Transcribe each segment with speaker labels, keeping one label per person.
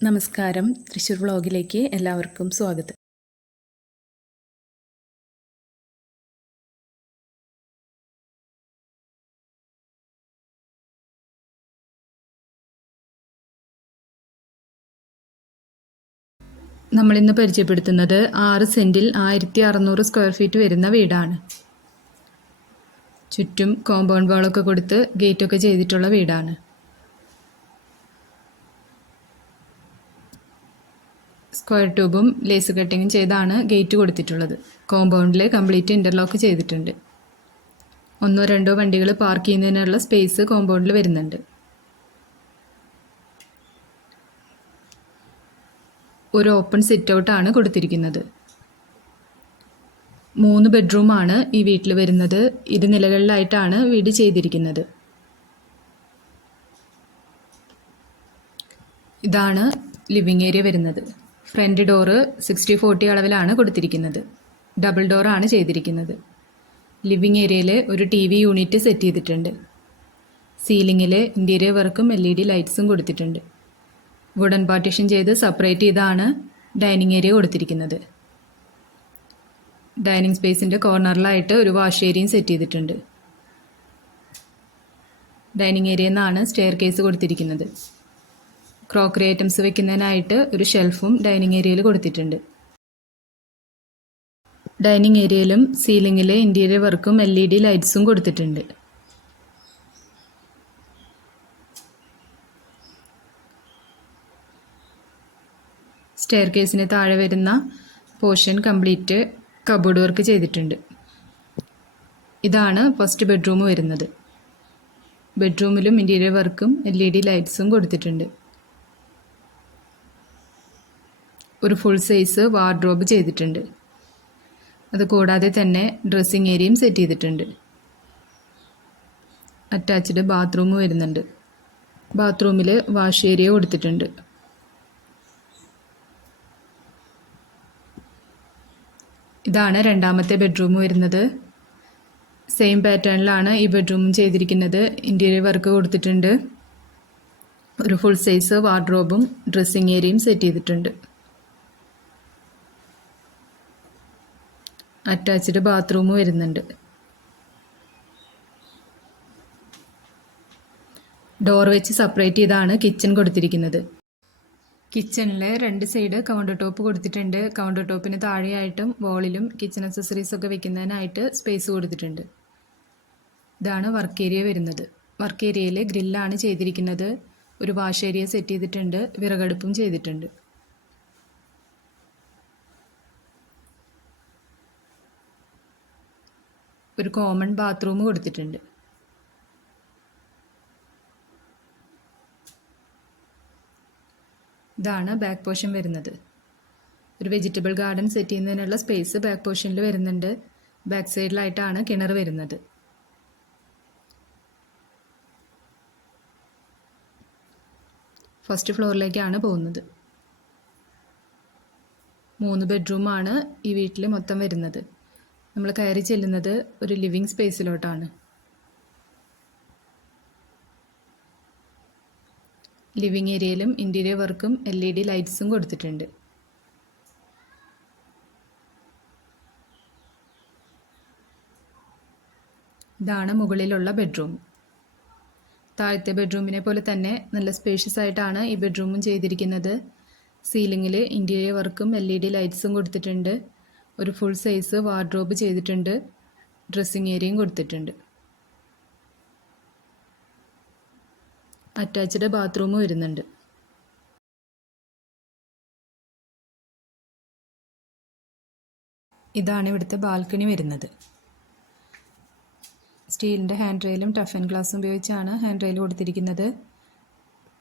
Speaker 1: നമസ്കാരം. തൃശ്ശൂർ വ്ളോഗിലേക്ക് എല്ലാവർക്കും സ്വാഗതം. നമ്മളിന്ന് പരിചയപ്പെടുത്തുന്നത് ആറ് സെന്റിൽ ആയിരത്തി അറുന്നൂറ് സ്ക്വയർ ഫീറ്റ് വരുന്ന വീടാണ്. ചുറ്റും കോമ്പൗണ്ട് വാളൊക്കെ കൊടുത്ത് ഗേറ്റൊക്കെ ചെയ്തിട്ടുള്ള വീടാണ്. സ്ക്വയർ ട്യൂബും ലേസ് കട്ടിങ്ങും ചെയ്താണ് ഗേറ്റ് കൊടുത്തിട്ടുള്ളത്. കോമ്പൗണ്ടിൽ കംപ്ലീറ്റ് ഇന്റർലോക്ക് ചെയ്തിട്ടുണ്ട്. ഒന്നോ രണ്ടോ വണ്ടികൾ പാർക്ക് ചെയ്യുന്നതിനുള്ള സ്പേസ് കോമ്പൗണ്ടിൽ വരുന്നുണ്ട്. ഒരു ഓപ്പൺ സിറ്റ് ഔട്ടാണ് കൊടുത്തിരിക്കുന്നത്. മൂന്ന് ബെഡ്റൂമാണ് ഈ വീട്ടിൽ വരുന്നത്. ഇരു നിലകളിലായിട്ടാണ് വീട് ചെയ്തിരിക്കുന്നത്. ഇതാണ് ലിവിംഗ് ഏരിയ വരുന്നത്. ഫ്രണ്ട് ഡോറ് സിക്സ്റ്റി ഫോർട്ടി അളവിലാണ് കൊടുത്തിരിക്കുന്നത്. ഡബിൾ ഡോറാണ് ചെയ്തിരിക്കുന്നത്. ലിവിങ് ഏരിയയിൽ ഒരു ടി വി യൂണിറ്റ് സെറ്റ് ചെയ്തിട്ടുണ്ട്. സീലിങ്ങിൽ ഇന്റീരിയർ വർക്കും എൽ ഇ ഡി ലൈറ്റ്സും കൊടുത്തിട്ടുണ്ട്. വുഡൻ പാർട്ടീഷൻ ചെയ്ത് സെപ്പറേറ്റ് ചെയ്താണ് ഡൈനിങ് ഏരിയ കൊടുത്തിരിക്കുന്നത്. ഡൈനിങ് സ്പേസിന്റെ കോർണറിലായിട്ട് ഒരു വാഷ് ഏരിയയും സെറ്റ് ചെയ്തിട്ടുണ്ട്. ഡൈനിങ് ഏരിയയിൽ നിന്നാണ് സ്റ്റെയർ കേസ് കൊടുത്തിരിക്കുന്നത്. ക്രോക്കറി ഐറ്റംസ് വെക്കുന്നതിനായിട്ട് ഒരു ഷെൽഫും ഡൈനിങ് ഏരിയയിൽ കൊടുത്തിട്ടുണ്ട്. ഡൈനിങ് ഏരിയയിലും സീലിംഗിലെ ഇന്റീരിയർ വർക്കും എൽ ഇ ഡി ലൈറ്റ്സും കൊടുത്തിട്ടുണ്ട്. സ്റ്റെയർ കേസിന് താഴെ വരുന്ന പോർഷൻ കംപ്ലീറ്റ് കബോർഡ് വർക്ക് ചെയ്തിട്ടുണ്ട്. ഇതാണ് ഫസ്റ്റ് ബെഡ്റൂം വരുന്നത്. ബെഡ്റൂമിലും ഇന്റീരിയർ വർക്കും എൽ ഇ ഡി ലൈറ്റ്സും കൊടുത്തിട്ടുണ്ട്. ഒരു ഫുൾ സൈസ് വാർഡ്രോബ് ചെയ്തിട്ടുണ്ട്. അത് കൂടാതെ തന്നെ ഡ്രസ്സിങ് ഏരിയയും സെറ്റ് ചെയ്തിട്ടുണ്ട്. അറ്റാച്ച്ഡ് ബാത്റൂം വരുന്നുണ്ട്. ബാത്റൂമിൽ വാഷ് ഏരിയ കൊടുത്തിട്ടുണ്ട്. ഇതാണ് രണ്ടാമത്തെ ബെഡ്റൂം വരുന്നത്. സെയിം പാറ്റേണിലാണ് ഈ ബെഡ്റൂം ചെയ്തിരിക്കുന്നത്. ഇന്റീരിയർ വർക്ക് കൊടുത്തിട്ടുണ്ട്. ഒരു ഫുൾ സൈസ് വാർഡ്രോബും ഡ്രസ്സിങ് ഏരിയയും സെറ്റ് ചെയ്തിട്ടുണ്ട്. അറ്റാച്ച്ഡ് ബാത്റൂം വരുന്നുണ്ട്. ഡോർ വെച്ച് സെപ്പറേറ്റ് ചെയ്താണ് കിച്ചൺ കൊടുത്തിരിക്കുന്നത്. കിച്ചണിൽ രണ്ട് സൈഡ് കൗണ്ടർ ടോപ്പ് കൊടുത്തിട്ടുണ്ട്. കൗണ്ടർ ടോപ്പിന് താഴെയായിട്ടും വോളിലും കിച്ചൺ അക്സസറീസ് ഒക്കെ വെക്കുന്നതിനായിട്ട് സ്പേസ് കൊടുത്തിട്ടുണ്ട്. ഇതാണ് വർക്ക് ഏരിയ വരുന്നത്. വർക്ക് ഏരിയയിൽ ഗ്രില്ലാണ് ചെയ്തിരിക്കുന്നത്. ഒരു വാഷ് ഏരിയ സെറ്റ് ചെയ്തിട്ടുണ്ട്. വിറകടുപ്പും ചെയ്തിട്ടുണ്ട്. ഒരു കോമൺ ബാത്റൂം കൊടുത്തിട്ടുണ്ട്. ഇതാണ് ബാക്ക് പോർഷൻ വരുന്നത്. ഒരു വെജിറ്റബിൾ ഗാർഡൻ സെറ്റ് ചെയ്യുന്നതിനുള്ള സ്പേസ് ബാക്ക് പോർഷനിൽ വരുന്നുണ്ട്. ബാക്ക് സൈഡിലായിട്ടാണ് കിണർ വരുന്നത്. ഫസ്റ്റ് ഫ്ലോറിലേക്കാണ് പോകുന്നത്. മൂന്ന് ബെഡ്റൂമാണ് ഈ വീട്ടിൽ മൊത്തം വരുന്നത്. നമ്മൾ കയറി ചെല്ലുന്നത് ഒരു ലിവിങ് സ്പേസിലോട്ടാണ് ലിവിങ് ഏരിയയിലും ഇന്റീരിയർ വർക്കും എൽ ഇ ഡി ലൈറ്റ്സും കൊടുത്തിട്ടുണ്ട്. ഇതാണ് മുകളിലുള്ള ബെഡ്റൂം താഴത്തെ ബെഡ്റൂമിനെ പോലെ തന്നെ നല്ല സ്പേഷ്യസ് ആയിട്ടാണ് ഈ ബെഡ്റൂമും ചെയ്തിരിക്കുന്നത്. സീലിങ്ങിൽ ഇന്റീരിയർ വർക്കും എൽ ഇ ഡി ലൈറ്റ്സും കൊടുത്തിട്ടുണ്ട്. ഒരു ഫുൾ സൈസ് വാർഡ്രോബ് ചെയ്തിട്ടുണ്ട്. ഡ്രസ്സിങ് ഏരിയയും കൊടുത്തിട്ടുണ്ട്. അറ്റാച്ച്ഡ് ബാത്റൂം വരുന്നുണ്ട്. ഇതാണ് ഇവിടുത്തെ ബാൽക്കണി വരുന്നത്. സ്റ്റീലിന്റെ ഹാൻഡ് റെയിലും ടഫ് ആൻഡ് ഗ്ലാസും ഉപയോഗിച്ചാണ് ഹാൻഡ് റെയിൽ കൊടുത്തിരിക്കുന്നത്.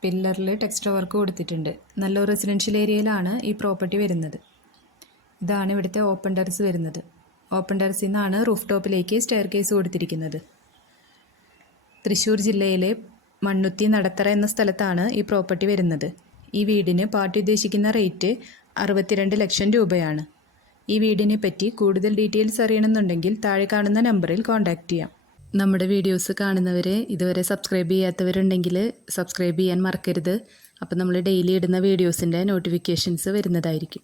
Speaker 1: പില്ലറിൽ ടെക്സ്റ്റർ വർക്ക് കൊടുത്തിട്ടുണ്ട്. നല്ല റെസിഡൻഷ്യൽ ഏരിയയിലാണ് ഈ പ്രോപ്പർട്ടി വരുന്നത്. ഇതാണ് ഇവിടുത്തെ ഓപ്പൺ ടെറസ് വരുന്നത്. ഓപ്പൺ ടെറസിൽ നിന്നാണ് റൂഫ് ടോപ്പിലേക്ക് സ്റ്റെയർ കേസ് കൊടുത്തിരിക്കുന്നത്. തൃശ്ശൂർ ജില്ലയിലെ മണ്ണുത്തി നടത്തറ എന്ന സ്ഥലത്താണ് ഈ പ്രോപ്പർട്ടി വരുന്നത്. ഈ വീടിന് പാർട്ടി ഉദ്ദേശിക്കുന്ന റേറ്റ് അറുപത്തിരണ്ട് ലക്ഷം രൂപയാണ്. ഈ വീടിനെ പറ്റി കൂടുതൽ ഡീറ്റെയിൽസ് അറിയണമെന്നുണ്ടെങ്കിൽ താഴെ കാണുന്ന നമ്പറിൽ കോൺടാക്റ്റ് ചെയ്യാം. നമ്മുടെ വീഡിയോസ് കാണുന്നവരെ ഇതുവരെ സബ്സ്ക്രൈബ് ചെയ്യാത്തവരുണ്ടെങ്കിൽ സബ്സ്ക്രൈബ് ചെയ്യാൻ മറക്കരുത്. അപ്പോൾ നമ്മൾ ഡെയിലി ഇടുന്ന വീഡിയോസിന്റെ നോട്ടിഫിക്കേഷൻസ് വരുന്നതായിരിക്കും.